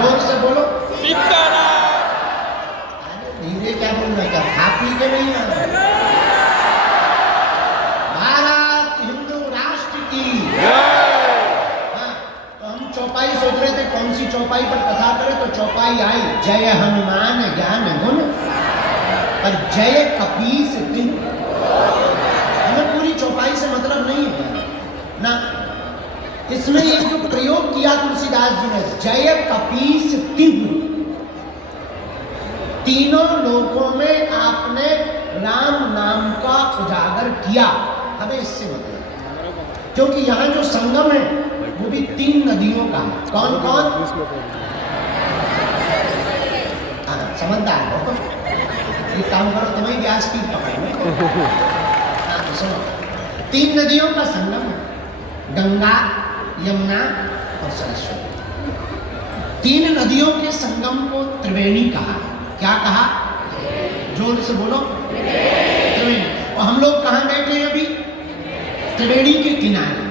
जोर से बोलो। सीताराम। अरे धीरे क्या बोल रहे, क्या खा पी के नहीं है? भारत हिंदू राष्ट्र की। हाँ, तो हम चौपाई सोच रहे थे कौन सी चौपाई पर कथा करें, तो चौपाई आई जय हनुमान ज्ञान गुण और जय कपीस तिन्ह। हमें पूरी चौपाई से मतलब नहीं है ना, इसमें ये जो प्रयोग किया तुलसीदास जी ने, जय कपीस तिन्ह, तीनों लोकों में आपने राम नाम का उजागर किया, हमें इससे मतलब। क्योंकि यहाँ जो संगम है वो भी 3 नदियों का है। कौन कौन? समझदार हो, ये काम करो तुम्हें व्यास की पकड़ में। तो सुनो, 3 नदियों का संगम है, गंगा, यमुना और सरस्वती। 3 नदियों के संगम को त्रिवेणी कहा। क्या कहा? जोर से बोलो। त्रिवेणी। और हम लोग कहाँ बैठे हैं अभी? त्रिवेणी के किनारे।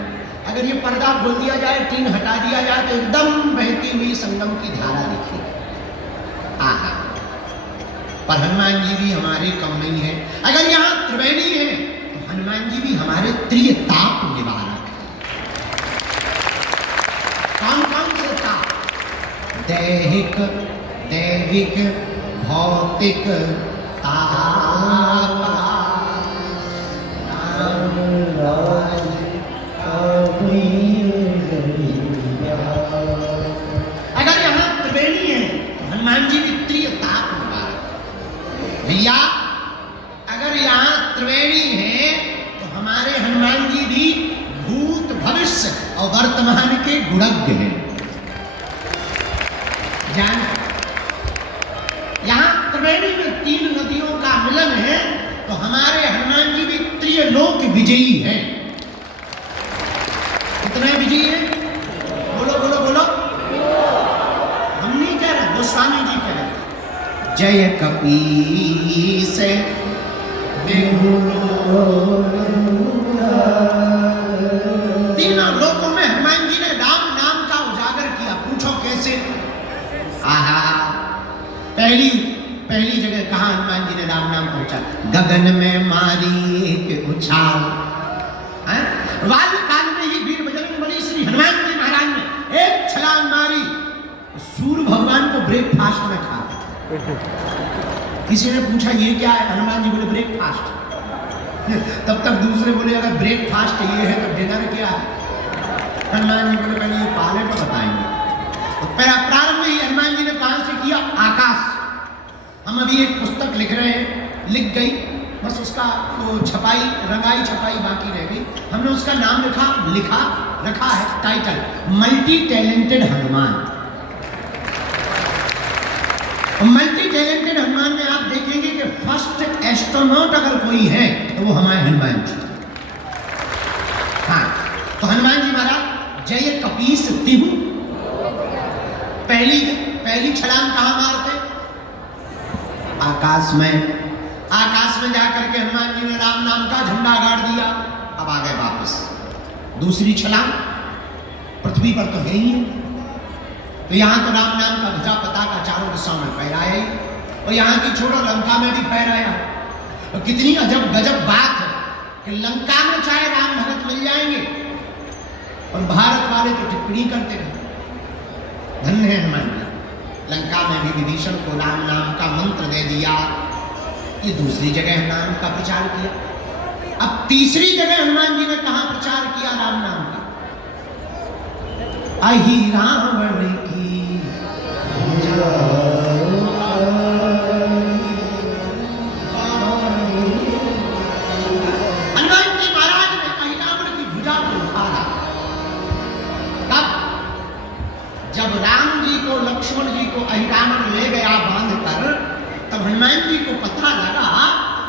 अगर ये पर्दा खोल दिया जाए, टीन हटा दिया जाए, तो एकदम बहती हुई संगम की धारा दिखेगी। आहा, पर हनुमान जी भी हमारे कम नहीं है। अगर यहाँ त्रिवेणी है तो हनुमान जी भी हमारे त्रिताप निवारक है। कौन कौन से ताप? दैहिक, दैविक, भौतिक ताप। अगर यहाँ त्रिवेणी है तो हनुमान जी भी त्रिताप निवारक। भैया अगर यहाँ त्रिवेणी है तो हमारे हनुमान जी भी भूत, भविष्य और वर्तमान के गुणज्ञ हैं। जान, यहाँ त्रिवेणी में 3 नदियों का मिलन है, तो हमारे हनुमान जी भी त्रिलोक विजयी हैं। कितने विजयी हैं? बोलो बोलो बोलो। हम नहीं कह रहे, गोस्वामी जी कह रहे। जय कपीस तीनों लोकों में हनुमान जी ने राम नाम का उजागर किया। पूछो कैसे? आहा, पहली जगह कहा हनुमान जी ने राम नाम पहुंचा? गगन में मारी एक उछाल। काल में ही वीर बजरंगबली श्री हनुमान जी महाराज ने एक छलांग मारी, सूर्य भगवान को ब्रेकफास्ट में खा। किसी ने पूछा ये क्या है? हनुमान जी बोले ब्रेकफास्ट। तब तक दूसरे बोले अगर ब्रेकफास्ट ये है तो डिनर क्या है? हनुमान जी बोले पहले ये पाले पर बताएंगे। तो प्रारंभ ही हनुमान जी ने कहां से किया? आकाश। हम अभी एक पुस्तक लिख रहे हैं, लिख गई, बस उसका वो छपाई, रंगाई छपाई बाकी रह गई। हमने उसका नाम रखा है title, multi talented Hanuman. Multi talented Hanuman में आप देखेंगे कि फर्स्ट एस्ट्रोनॉट अगर कोई है तो वो हमारे हनुमान जी। हाँ, तो हनुमान जी महाराज जय कपीस तिहु, पहली छलांग कहां मारते? आकाश में जाकर के हनुमान जी ने राम नाम का झंडा गाड़ दिया। अब आ गए वापस। दूसरी छलांग पृथ्वी पर तो है ही, तो यहां तो राम नाम का ध्वजा पताका चारों दिशाओं में फहराया ही, और यहां की छोड़ो लंका में भी फहराया। और कितनी अजब गजब बात है कि लंका में चाहे राम भगत मिल जाएंगे और भारत वाले तो टिप्पणी करते रहे। धन्य है हनुमान जी, लंका में भी विभीषण को राम नाम का मंत्र दे दिया। ये दूसरी जगह नाम का प्रचार किया। अब तीसरी जगह हनुमान जी ने कहां प्रचार किया राम नाम का? अहि रावण की हनुमान जी महाराज ने अहि रावण की भुजा को उखाड़ा। तब जब राम जी को, लक्ष्मण जी को अहि रावण ले गया बांध कर, तब हनुमान जी को पता लगा,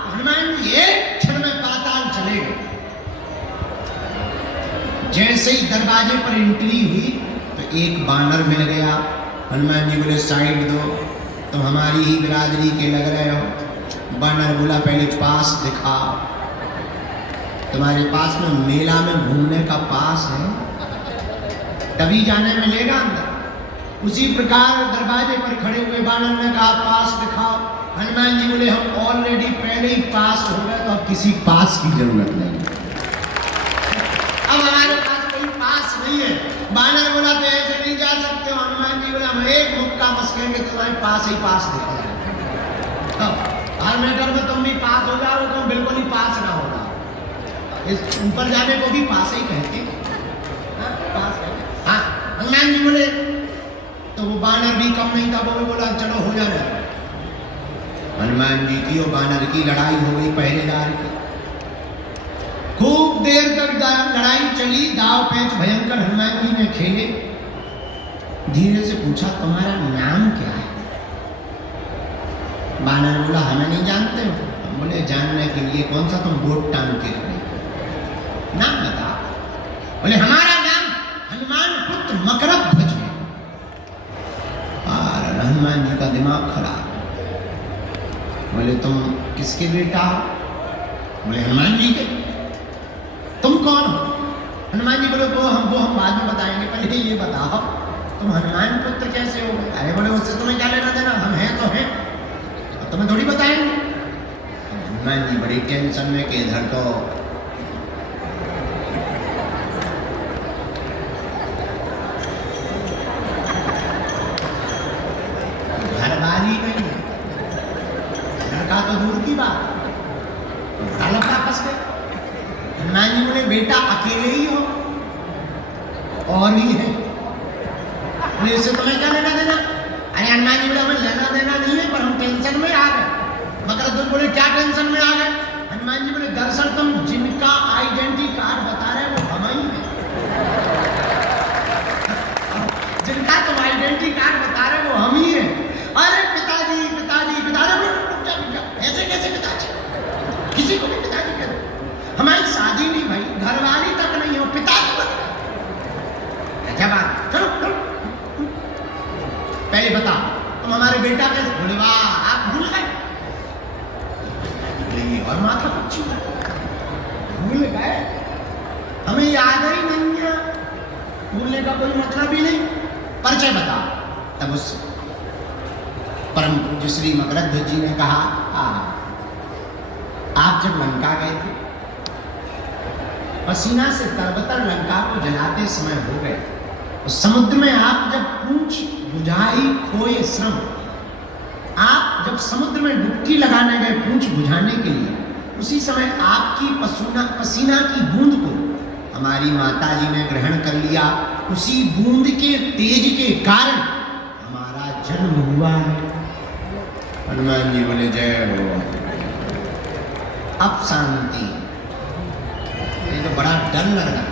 हनुमान जी एक क्षण में पाताल चले गए। जैसे ही दरवाजे पर एंट्री हुई तो एक बानर मिल गया। हनुमान जी बोले साइड दो, तुम हमारी ही बिरादरी के लग रहे हो। बानर बोला पहले पास दिखा, तुम्हारे पास में मेला में घूमने का पास है? तभी जाने मिलेगा अंदर। उसी प्रकार दरवाजे पर खड़े हुए बानर ने कहा पास दिखाओ। हनुमान जी बोले हम ऑलरेडी पहले ही पास हो गए, तो अब किसी पास की जरूरत नहीं, अब हमारे पास कोई पास नहीं है। बानर बोला तो ऐसे नहीं जा सकते हो। हनुमान जी बोला हम एक मुक्का मस्केंगे तुम्हारे पास ही पास दिखा जाए, हर मैटर में तुम भी पास हो जाओ, तुम बिल्कुल ही पास ना होगा। इस ऊपर जाने को भी पास ही कहते हैं, पास कहते। हाँ, हनुमान जी बोले तो वो बानर भी कम नहीं था, वो भी बोला चलो हो जाना। हनुमान जी की और बानर की लड़ाई हो गई पहरेदार की। खूब देर तक लड़ाई चली, दाव पेच भयंकर हनुमान जी ने खेले। धीरे से पूछा तुम्हारा नाम क्या है? बानर बोला हमें नहीं जानते हो। बोले जानने के लिए कौन सा तुम बोट टांग के खड़े, नाम बता। बोले हमारा नाम हनुमान पुत्र मकरध्वज है। और हनुमान जी का दिमाग खराब। बोले तुम किसके बेटा हो? बोले हनुमान जी के। तुम कौन हो? हनुमान जी बोले वो हम बाद में बताएंगे, पहले ये बताओ तुम हनुमान पुत्र कैसे हो गए? अरे बोले उससे तुम्हें क्या लेना देना, हम हैं तो हैं, तुम्हें थोड़ी बताएंगे। हनुमान जी बड़ी टेंशन में कि इधर तो घरवाली नहीं है, लड़का तो दूर की बात, बड़ा लड़का फंस गया। हनुमान जी बोले बेटा अकेले ही हो और भी है, इससे तुम्हें क्या लेना देना? अरे हनुमान जी बोले हमें लेना देना नहीं है, पर हम टेंशन में आ गए। मकरध्वज बोले क्या टेंशन में आ गए? हनुमान जी बोले दरअसल तुम जिनका आइडेंटिटी कार्ड बता रहे हो वो हम ही है, जिनका तुम आइडेंटिटी कार्ड बता रहे हो वो हम ही है। अरे पिताजी पिताजी पिताजी, ऐसे कैसे पिताजी? किसी को भी पिताजी करो, हमारी शादी नहीं भाई, घरवाली तक नहीं हो, पिताजी बन गए। क्या बात, चलो चलो पहले बता तुम हमारे बेटा कैसे? बोले वाह आप भूल गए, और माथा पच्ची भूल गए, हमें याद ही नहीं है। भूलने का कोई मतलब ही नहीं, परिचय बता। तब उस परम पूज्य श्री मकरध्वज जी ने कहा आप जब लंका गए थे, पसीना से तरबतर लंका को जलाते समय हो गए, उस समुद्र में आप जब पूंछ बुझाई खोए श्रम, आप जब समुद्र में डुबकी लगाने गए पूंछ बुझाने के लिए, उसी समय आपकी पसीना की बूंद को हमारी माता जी ने ग्रहण कर लिया। उसी बूंद के तेज के कारण हमारा जन्म हुआ है। हनुमान जी बोले जय हो, अब शांति। ये तो बड़ा डर लग रहा है।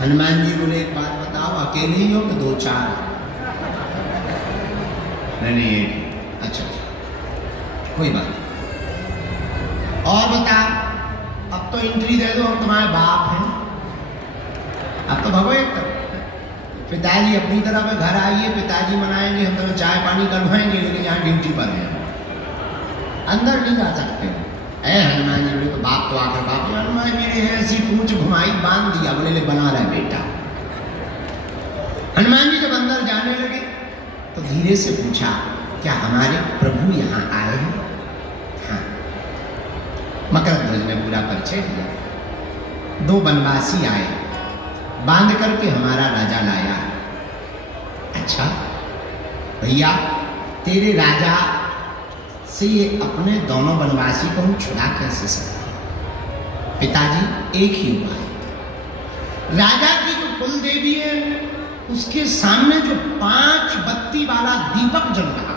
हनुमान जी बोले एक बात बताओ, अकेले ही हो कि दो चार? नहीं, अच्छा कोई बात। और बता, अब तो एंट्री दे दो, हम तुम्हारे बाप हैं, अब तो भगो एक तरफ। पिताजी अपनी तरफ है, घर आइए, पिताजी मनाएंगे, हम तुम्हें चाय पानी करवाएंगे, लेकिन यहाँ ड्यूटी पर है, अंदर नहीं जा सकते। ऐ हनुमान जी बोले तो बाप तो आकर बाप, हनुमान जी ने ऐसी पूंछ घुमाई, बांध दिया, बोले ले बना रहा बेटा। हनुमान जी जब अंदर जाने लगे तो धीरे से पूछा क्या हमारे प्रभु यहाँ आए हैं? हाँ। मकरध्वज ने पूरा परिचय दिया। दो बनवासी आए, बांध करके हमारा राजा लाया। अच्छा भैया, तेरे राजा से ये अपने दोनों बनवासी को हम छुड़ा कैसे सकते? पिताजी एक ही उपाय, राजा की जो कुल देवी है उसके सामने जो 5 बत्ती वाला दीपक जल रहा,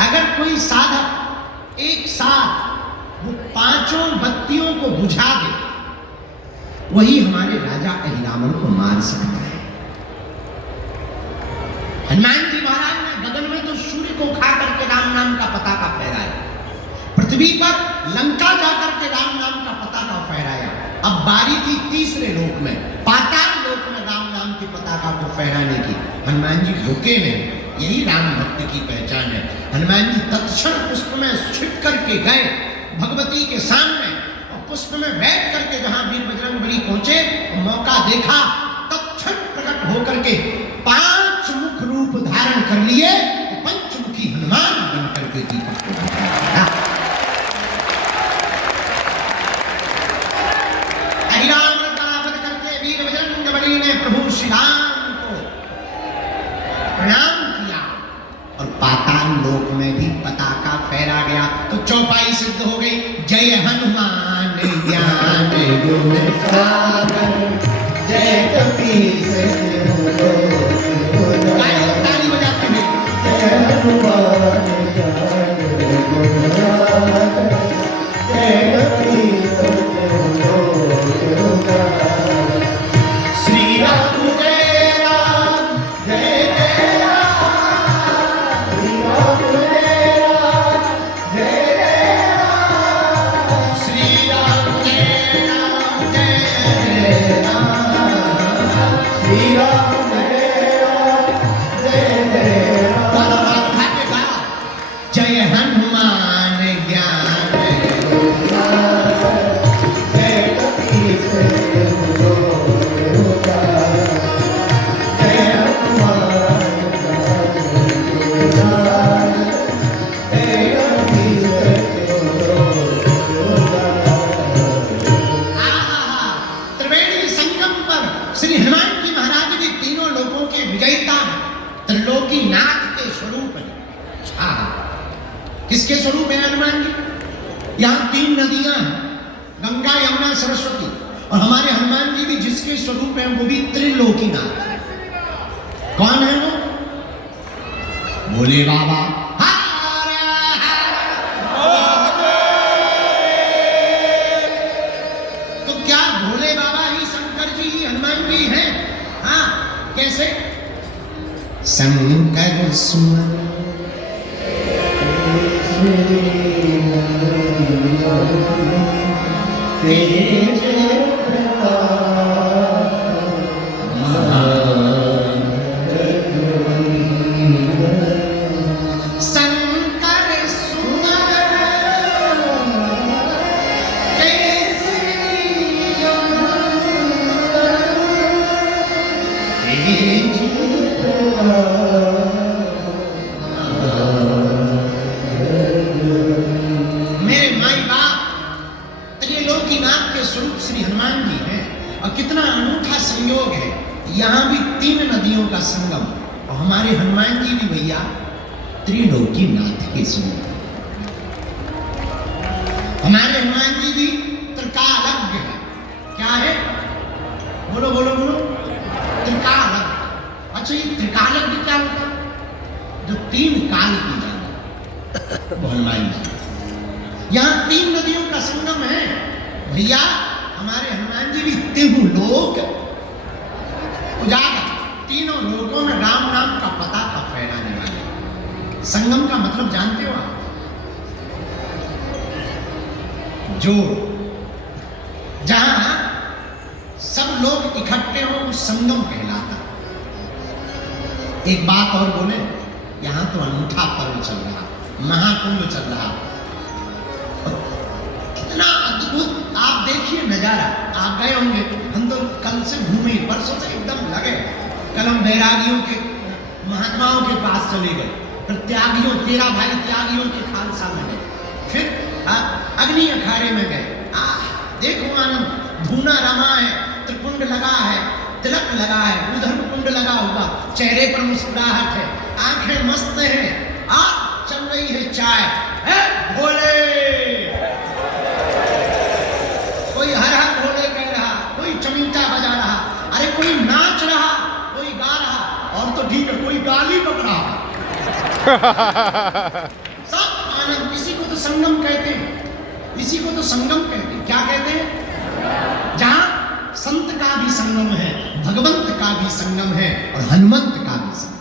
अगर कोई साधक एक साथ वो 5 बत्तियों को बुझा दे, वही हमारे राजा अहिरावण को मार सकता है। हनुमान जी महाराज ने गगन में तो सूर्य को खा करके राम नाम का पताका फहराया, पृथ्वी पर लंका जाकर के राम नाम का पताका फहराया। अब बारी थी तीसरे लोक में, पाताल लोक में राम नाम की पताका को फहराने की। हनुमान जी रुके नहीं, यही राम भक्त की पहचान है। हनुमान जी तत्क्षण पुष्प में छिप करके गए भगवती के सामने, और पुष्प में बैठ करके जहां वीर बजरंगबली पहुंचे, मौका देखा, तत्क्षण प्रकट होकर के 5 गया तो चौपाई सिद्ध हो गई। जय हनुमान ज्ञान गुण सागर, जय कपीस ताली बजाते हैं। जय हनुमान ज्ञान गुण सागर, जय कपीस श्री राम जय राम जय जय राम, श्री राम जय राम जय जय राम, श्री राम जय राम जय राम, श्री राम जय राम जय जय राम। जय हनुमान ज्ञान गुण सागर, जय कपीस श्री हनुमान जी महाराज भी तीनों लोगों के विजयता त्रिलोकी नाथ के स्वरूप है। हाँ, किसके स्वरूप है हनुमान जी? यहाँ तीन नदियां हैं, गंगा यमुना सरस्वती, और हमारे हनुमान जी भी जिसके स्वरूप है वो भी त्रिलोकी नाथ। कौन है वो? बोले बाबा तो क्या भोले बाबा ही शंकर जी ही हनुमान जी हैं? हाँ, कैसे? शंकर सुमन तेज कितना अनूठा संयोग है। यहाँ भी तीन नदियों का संगम, और हमारे हनुमान जी भी भैया त्रिलोकी नाथ के स्वरूप है। हमारे हनुमान जी भी त्रिकालज्ञ है। क्या है? बोलो बोलो बोलो। त्रिकालज्ञ। अच्छा, ये त्रिकालज्ञ क्या होता है? जो तीन काल की जाने वो हनुमान जी। यहाँ तीन नदियों का संगम है भैया। हमारे हनुमान जी भी तीनों लोक उजागर, तीनों लोकों में राम नाम का पता का फैलाने वाले। संगम का मतलब जानते हो आप? जोड़, जहां सब लोग इकट्ठे हो उस संगम कहलाता। एक बात और बोले, यहां तो अनूठा पर्व चल रहा, महाकुंभ चल रहा, कितना अद्भुत। आप देखिए नजारा, आप गए होंगे, हम तो कल से घूमे, परसों से एकदम लगे। कल हम बैरागियों के महात्माओं के पास चले गए, फिर त्यागियों, 13 भाई त्यागियों के खालसा में गए, फिर अग्नि अखाड़े में गए। देखो आनंद, धूना रमा है, त्रिकुंड लगा है, तिलक लगा है, उधर कुंड लगा हुआ, चेहरे पर मुस्कुराहट है, आंखें मस्त हैं, आज चल रही है चाय। भोले, कोई हर हर भोले कह रहा, कोई चमीटा बजा रहा, अरे कोई नाच रहा, कोई गा रहा, और तो ठीक है कोई गाली बक रहा। सब आनंद। इसी को तो संगम कहते हैं, इसी को तो संगम कहते हैं। क्या कहते हैं? जहां संत का भी संगम है, भगवंत का भी संगम है, और हनुमंत का भी संगम।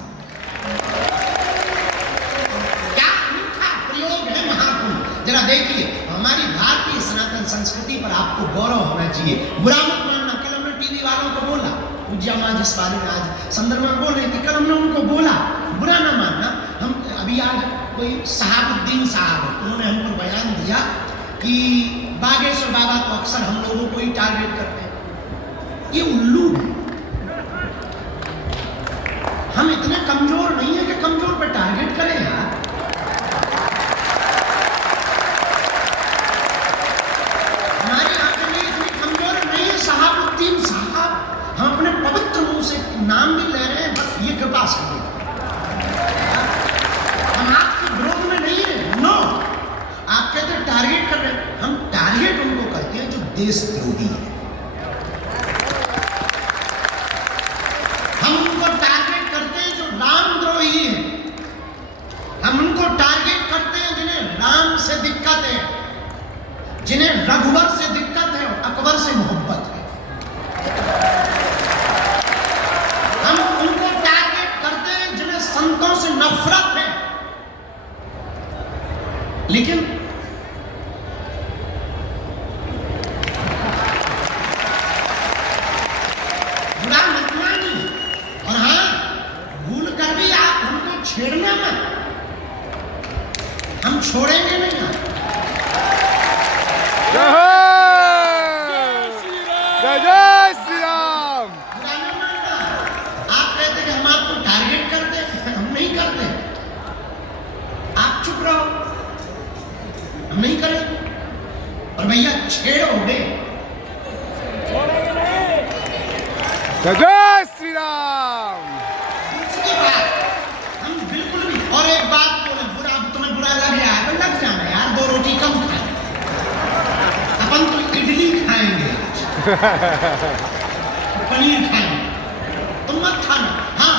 क्या अनूठा प्रयोग है महाकुंभ। जरा देखिए, हमारी भारतीय सनातन संस्कृति पर आपको गौरव होना चाहिए। बुरा मत मानना, कल हमने टीवी वालों को बोला, पूज्या माँ जिस बारे में आज संदर्भ में बोल रही थी, कल हमने उनको बोला, बुरा ना मानना। हम अभी आज कोई सहाबुद्दीन साहब, उन्होंने हमको बयान दिया कि बागेश्वर बाबा तो अक्सर हम लोगों को ही टारगेट करते हैं। ये उल्लू है। हम इतने कमजोर नहीं है कि कमजोर पे टारगेट करें यार। हमारी आंखें में इतनी कमजोर नहीं है। सहाबुद्दीन साहब, हम अपने पवित्र मुंह से नाम भी ले रहे हैं, बस ये कृपा से हम आपके विरोध में नहीं है। नो, देशद्रोही है। हम उनको टारगेट करते हैं जो रामद्रोही है। हम उनको टारगेट करते हैं जिन्हें राम से दिक्कत है, जिन्हें रघुवर से दिक्कत है और अकबर से मोहब्बत है। हम उनको टारगेट करते हैं जिन्हें संतों से नफरत है। लेकिन बुरा मत मानिए, और हाँ, भूल कर भी आप हमको छेड़ना मत, हम छोड़ेंगे नहीं। जय श्री राम। बुरा नहीं मानना। आप कहते कि हम आपको टारगेट करते हैं, हम नहीं करते। आप चुप रहो, हम नहीं करेंगे। और भैया छेड़ोगे जय श्री राम। दूसरी बात, हम बिल्कुल भी, और एक बात बोले, बुरा तुम्हें बुरा लग रहा है तो लग जाना यार, 2 रोटी कम खाए, अपन तो इडली खाएंगे आज, पनीर खाएंगे, तुम मत खाना। हाँ,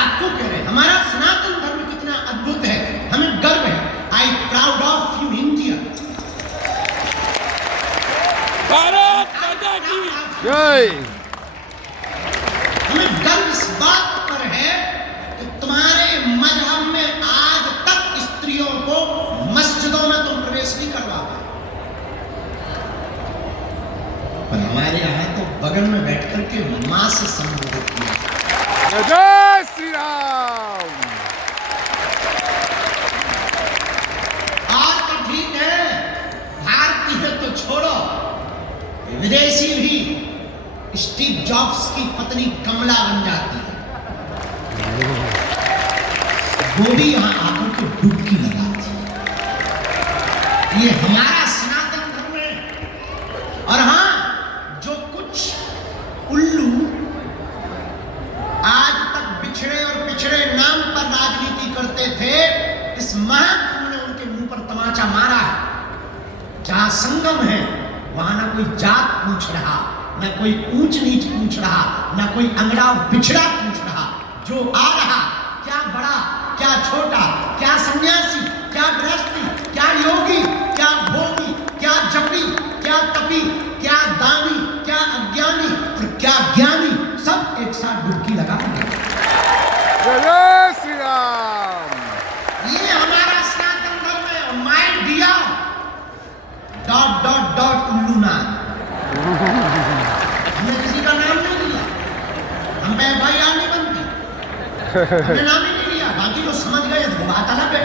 आपको कह रहे हैं हमारा सनातन धर्म कितना अद्भुत है, हमें गर्व है। I proud of you India. Bharat माता की जय। हमें गर्व इस बात पर है कि तुम्हारे मजहब में आज तक स्त्रियों को मस्जिदों में तुम प्रवेश नहीं करवा पाए, पर हमारे यहाँ तो बगल में बैठ करके मां से संबोधित किया। जय श्री राम। और तो ठीक है, भारतीय तो छोड़ो, विदेशी भी स्टीव जॉब्स की पत्नी कमला बन जाती है, वो भी यहाँ आकर के डुबकी लगाती है। ये हमारा सनातन धर्म है। और हाँ, जो कुछ उल्लू आज तक बिछड़े और पिछड़े नाम पर राजनीति करते थे, इस महाकुंभ ने उनके मुंह पर तमाचा मारा है। जहां संगम है वहां ना कोई जात पूछ रहा, ना कोई ऊंच नीच पूछ रहा, ना कोई अंगड़ा और बिछड़ा पूछ रहा। जो आ रहा, क्या बड़ा क्या छोटा, क्या सन्यासी क्या गृहस्थी, क्या योगी क्या भोगी, क्या जपी क्या तपी, क्या दानी क्या अज्ञानी और क्या ज्ञानी, सब एक साथ डुबकी लगा देंगे। जय श्री राम। ये हमारा सनातन धर्म है। My dear dot dot dot उल्लूनाथ, हमने किसी का नाम नहीं लिया, हम पे FIR नहीं बनती, हमने नाम ही नहीं लिया। बाकी जो समझ गए वो बात अलग है।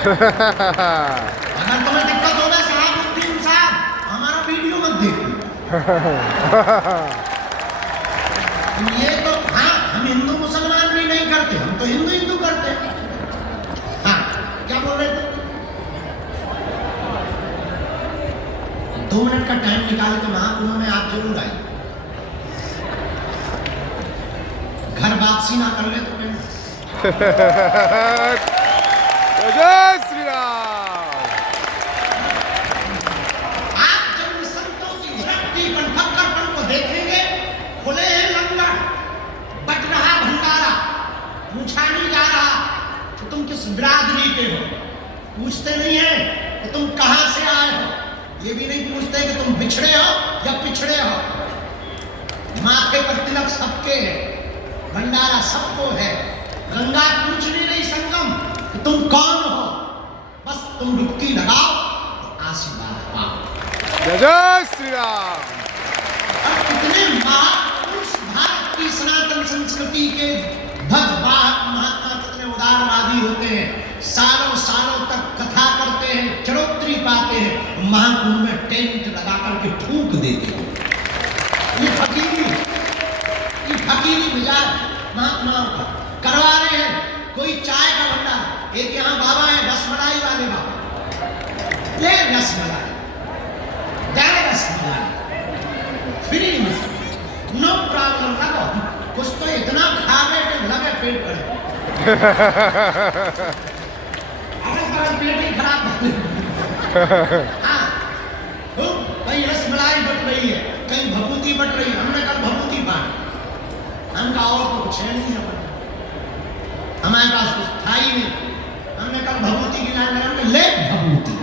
अगर तुम्हें दिक्कत होगा साहब हमारा वीडियो मत देखो। ये तो हाँ, हम हिंदू मुसलमान भी नहीं करते, हम तो हिंदू हिंदू करते हैं। हाँ, क्या बोल रहे थे? 2 मिनट का टाइम निकाल के महाकुंभ में आप जरूर आए। घर वापसी ना कर ले तो कहीं। जय श्री राम। आप जब इन संतों की भक्ति फक्करपन को देखेंगे, खुले हैं लंगर, बट रहा भंडारा, पूछा नहीं जा रहा कि तुम किस बिरादरी के हो, पूछते नहीं है कि तुम कहां से आए हो, ये भी नहीं पूछते कि तुम बिछड़े हो या पिछड़े हो। माथे पर तिलक सबके है, भंडारा सबको है, गंगा पूछनी नहीं संगम कि तुम कौन हो, बस तुम डुबकी लगाओ तो आशीर्वाद पाओ। जय श्री राम। और कितने महापुरुष भारत की सनातन संस्कृति के भक्त महात्मा कितने उदारवादी होते हैं, सालों सालों तक कथा करते हैं, चढ़ोतरी पाते हैं, महाकुंभ में टेंट लगा करके फूंक देते हैं। ये फकीरी मिजाज महात्माओं का करवा रहे हैं। कोई चाय का भंडार, एक यहाँ बाबा है रसमलाई वाले बाबा, ले रसमलाई, दे रसमलाई फ्री में, नो प्रॉब्लम। लगो कुछ तो इतना खा गए कि लगे पेट पर। अगर पेट ही खराब हाँ, भाई रसमलाई रही है, कहीं भभूति बट रही है। हमने कहा भभूति बांट, हम कहा और तो कुछ है नहीं है, हमारे पास कुछ था ही नहीं। हमने कहा भभूति की लाइन लगा, ले भभूति।